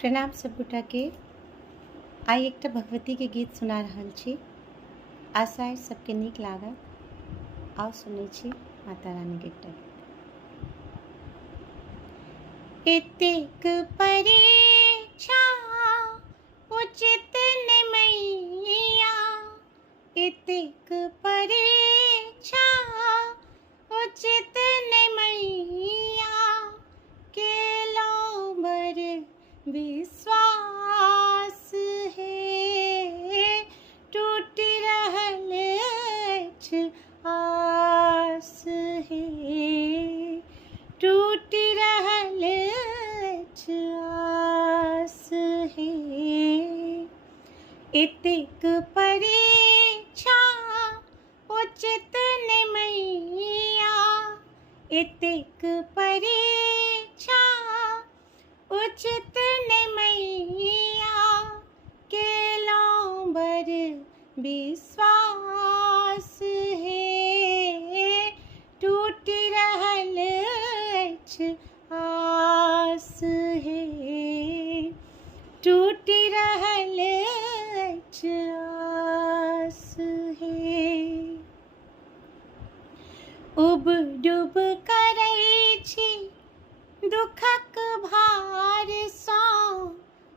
प्रणाम सब गोटा के। आइ एकटा भगवती के गीत सुना रहल छी। आशा है सबके नीक लागत। आओ सुनै छी माता रानी के एकटा गीत। एतेक परीक्षा उचित ने मैया, एतेक परीक्षा उचित ने मैया, केलो बर विश्वास है, टूट रहल अछि आस है, टूट रहल अछि आस है। एतेक परीक्षा उचित ने मैया, एतेक परीक्षा उचित ने मैया, केलो बर विश्वास है, टूट रहल अछि आस है, टूट रहल अछि आस है। उब डूब करै छी दुखक भार सँ,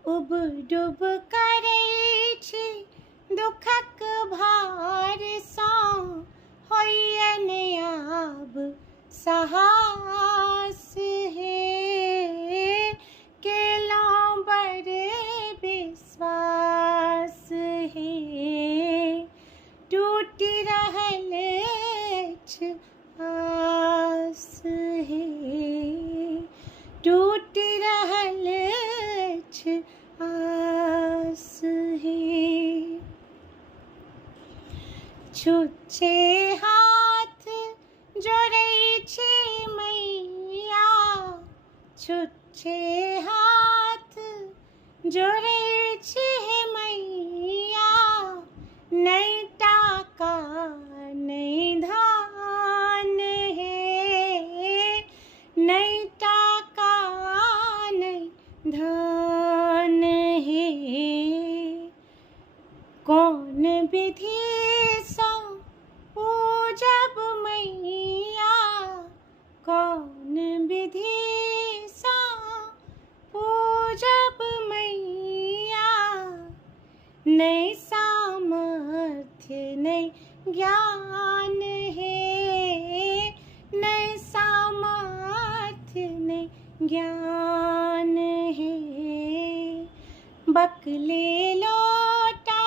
उब डूब करै छी दुखक भार सँ, होइए ने आब साहस है, केलो बर विश्वास है, टूट रहल अछि आस है, टूट रहल अछि आस है। छुच्छे हाथ जोड़ै छी मैया, छुच्छे हाथ जोड़ै छी मैया, नहि टाका नहि धान है, नहि टाका नहि धान है। कौन विधि सँ पूजब मैया, कौन विधि सँ पूजब मैया, नहि सामर्थ्य नहि ज्ञान है, नहि सामर्थ्य नहि ज्ञान है। बकले लोटा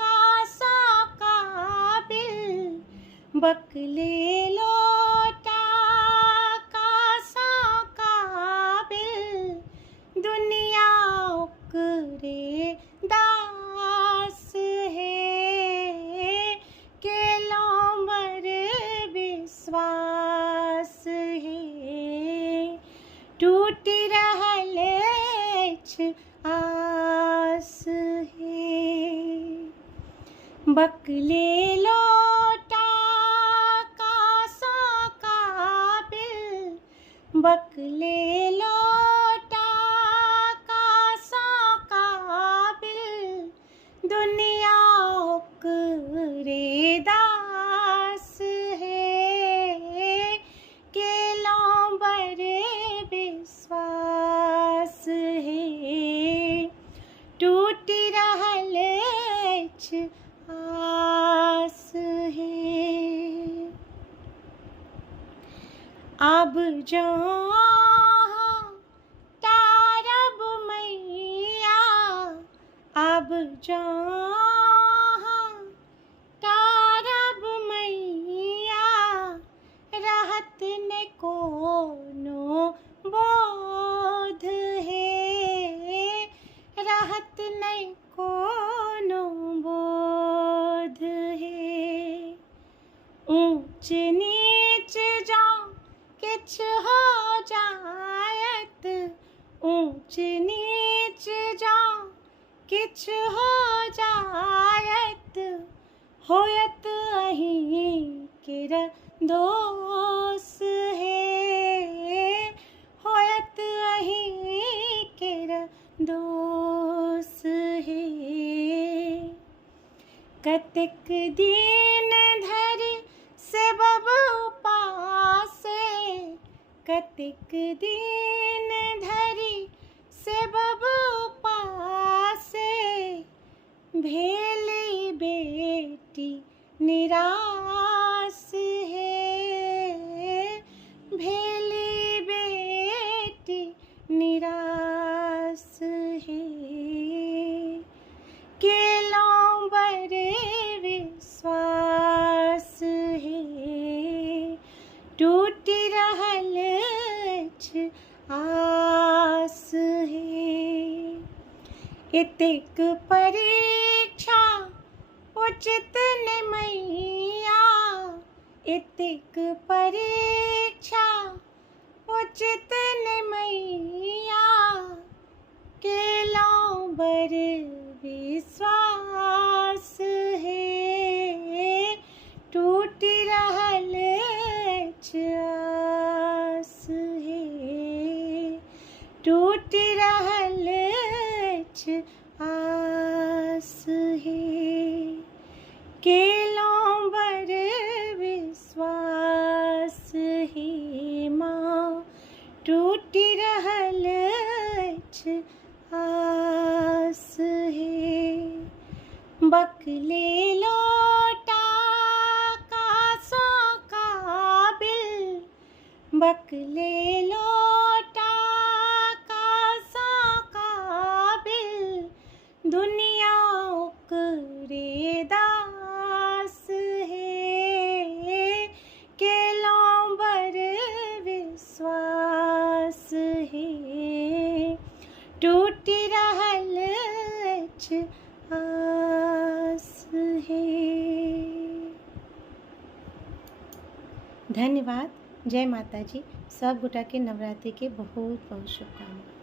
कासा काबिल, बकले लोटा कासा काबिल, दुनिया ओकरे दास है, केलो बर विश्वास है, टूट रहल अछि आस है। बकले लोटा कासा काबिल, बकले लोटा कासा काबिल, दुनिया ओकरे दास है, केलो बर विश्वास है, टूट रहल अछि आस है। आब जँ अहाँ टारब मैया, आब जँ अहाँ टारब मैया, रहत ने कोनो बोध है, रहत ने कोनो बोध है। ऊँच नीच जँ किछु हो जायत, ऊँच नीच जँ किछु हो जायत, होयत अहीं केर दोष है, होयत अहीं केर दोष है। कतक दिन धरि सेबब उपासे, कतक दिन धरि सेबब उपासे, भेली बेटी निराश है, भेली बेटी निराश है। केलों बर विश्वास है, टूटी रहल अछि आस है। एतेक परीक्षा उचित नै मैया, एतेक परीक्षा उचित नै मैया, केलों बर विश्वास है, टूटी रहल अछि आस है, टूटी रहल अछि आस है। केलों बर विश्वास है माँ, टूटी रहल अछि आस है। बकले लोटा कासों काबिल, बकले लोटा कासों काबिल, दुनिया ओकरे दास है। केलों बर विश्वास है, टूटी रहल अछि आस है। धन्यवाद। जय माता जी। सब गोटा के नवरात्रि के बहुत बहुत शुभकामना।